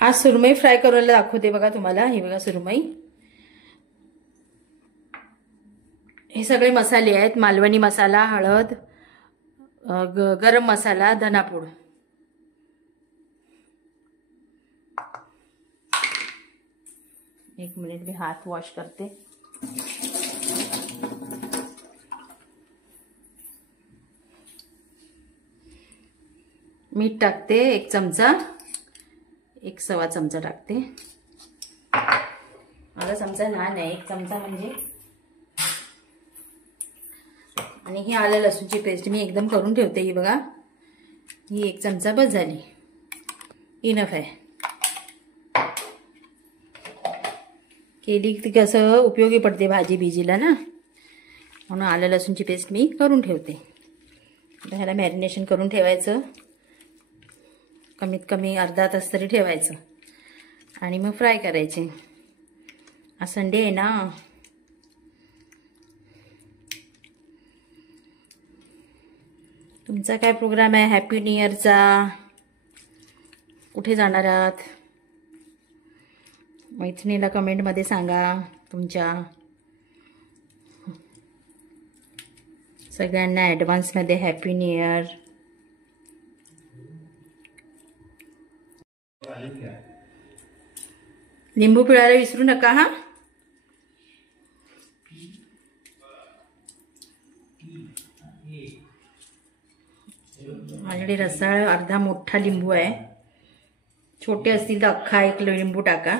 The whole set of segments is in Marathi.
आज सुरमई फ्राय करायला दाखवते बघा तुम्हाला। हे बघा सुरमई, हे सगळे मसाले आहेत। मालवणी मसाला, हळद, गरम मसाला, धनापूड। एक मिनिट मी हात वॉश करते। मीठ टाकते 1 चमचा, 1 सवा चमचा टाकते। माझा चमचा लहान आहे, 1 चमचा म्हणजे। आणि ही आलं लसूणची पेस्ट मी एकदम करून ठेवते। ही बघा, ही 1 चमचा बस झाली, इनफ आहे। केली ती कसं उपयोगी पडते भाजी बीजीला ना, म्हणून आलं लसूणची पेस्ट मी करून ठेवते। आता ह्याला मॅरिनेशन करून ठेवायचं, कमीत कमी अर्धा तास तरी ठेवायचं आणि मग फ्राय करायचे। आज संडे आहे ना। तुमचा काय प्रोग्राम आहे हॅपी न्यू इयरचा? कुठे जाणार आहात? मैत्रिणीला कमेंटमध्ये सांगा तुमच्या। सगळ्यांना ॲडव्हान्समध्ये हॅपी न्यू इयर। लिंबू पिळायला विसरू नका हा। माझ्याकडे रसाळ अर्धा मोठा लिंबू आहे, छोटे असतील तर अख्खा 1 लिंबू टाका।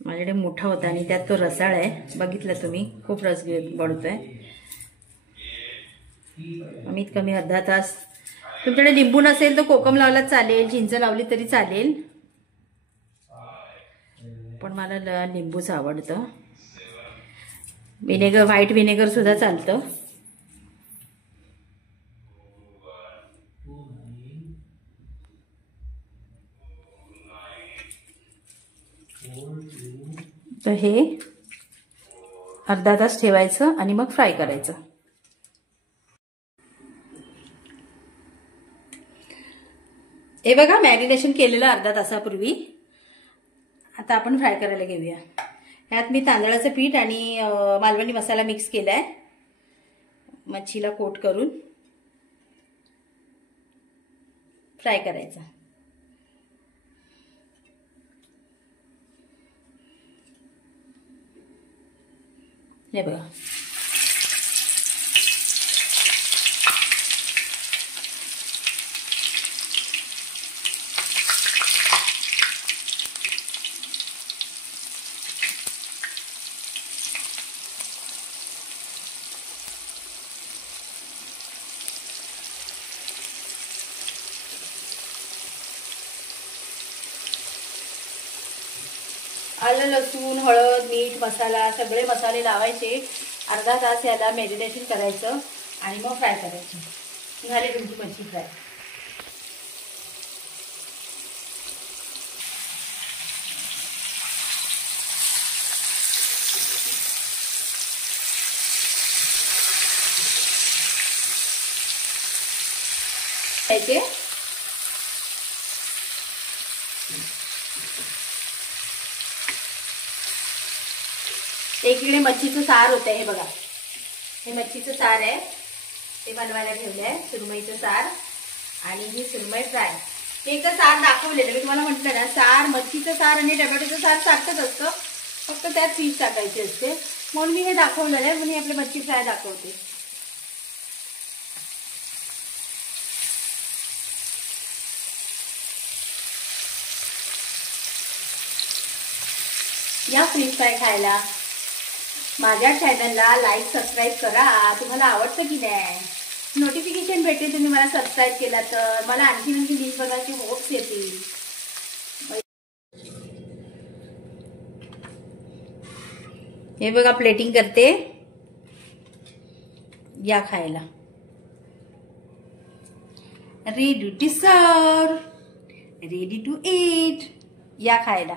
माझ्याकडे मोठा होता आणि त्यात तो रसाळ आहे, बघितलं तुम्ही, खूप रस बनतोय। कमीत कमी अर्धा तास। तुमच्याकडे लिंबू नसेल तर कोकम लावला चालेल, चिंच लावली तरी चालेल, पण मला लिंबूच आवडतं। विनेगर, व्हाईट विनेगर सुद्धा चालतं। तर हे अर्धा तास ठेवायचं आणि मग फ्राय करायचं। हे बघा मॅरिनेशन केलेलं अर्धा तासापूर्वी। आता आपण फ्राय करायला घेऊया। ह्यात मी तांदळाचं पीठ आणि मालवणी मसाला मिक्स केलाय, मच्छीला कोट करून फ्राय करायचा। हे बघा, आलं लसूण, हळद, मीठ, मसाला सगळे मसाले लावायचे। अर्धा तास याला मॅरिनेशन करायचं आणि मग फ्राय करायचं। झाली तुमची मच्छी फ्राय। एकीकडे मच्छीचं सार होतं, हे बघा, हे मच्छीचं सार आहे, ते बनवायला ठेवलंय, सुरमईचं सार। आणि ही सुरमई फ्राय। हे तर सार दाखवलेलं मी तुम्हाला म्हटलं ना, सार, मच्छीचं सार आणि टोमॅटोचं सार सारखंच असतं, फक्त त्यात फिश टाकायची असते, म्हणून मी हे दाखवलेलं आहे। म्हणून आपली मच्छी फ्राय दाखवते। या फिश फ्राय खायला। माझ्या चॅनलला लाईक सबस्क्राईब करा। तुम्हाला आवडतं की नाही? नोटिफिकेशन भेटेल तुम्ही मला सबस्क्राईब केला तर, मला आणखी लिंक बघायचे होप्स येतील। हे बघा प्लेटिंग करते, या खायला। Ready to serve, ready to eat, या खायला।